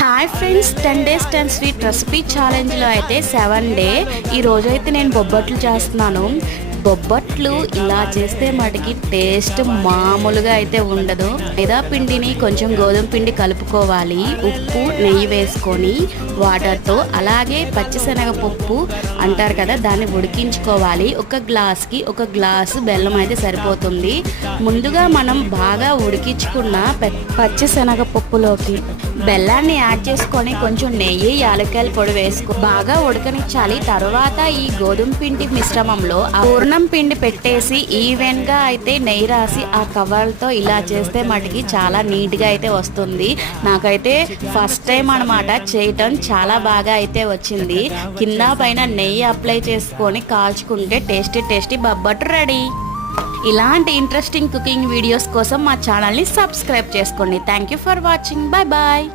Hi friends, 10 days 10 sweet recipe ఛాలెంజ్లో అయితే 7th day ఈరోజు అయితే నేను బొబ్బట్లు చేస్తున్నాను. బొబ్బట్లు ఇలా చేస్తే మటుకి టేస్ట్ మామూలుగా అయితే ఉండదు. మైదా పిండిని కొంచెం గోధుమ పిండి కలుపుకోవాలి, ఉప్పు నెయ్యి వేసుకొని వాటర్తో. అలాగే పచ్చిశనగపప్పు అంటారు కదా, దాన్ని ఉడికించుకోవాలి. ఒక గ్లాస్కి ఒక గ్లాసు బెల్లం అయితే సరిపోతుంది. ముందుగా మనం బాగా ఉడికించుకున్న పచ్చిశనగపప్పులోకి బెల్లాన్ని యాడ్ చేసుకొని కొంచెం నెయ్యి, యాలక్కాయల పొడి వేసుకో బాగా ఉడకనిచ్చాలి. తర్వాత ఈ గోధుమ పిండి మిశ్రమంలో ఆ పూర్ణం పిండి పెట్టేసి ఈవెన్గా అయితే నెయ్యి రాసి ఆ కవర్తో ఇలా చేస్తే మటుకి చాలా నీట్గా అయితే వస్తుంది. నాకైతే ఫస్ట్ టైం అనమాట చేయటం, చాలా బాగా అయితే వచ్చింది. కింద పైన నెయ్యి అప్లై చేసుకొని కాల్చుకుంటే టేస్టీ బొబ్బట్టు రెడీ. ఇలాంటి ఇంట్రెస్టింగ్ కుకింగ్ వీడియోస్ కోసం మా ఛానల్ని సబ్స్క్రైబ్ చేసుకోండి. Thank you for watching. Bye bye.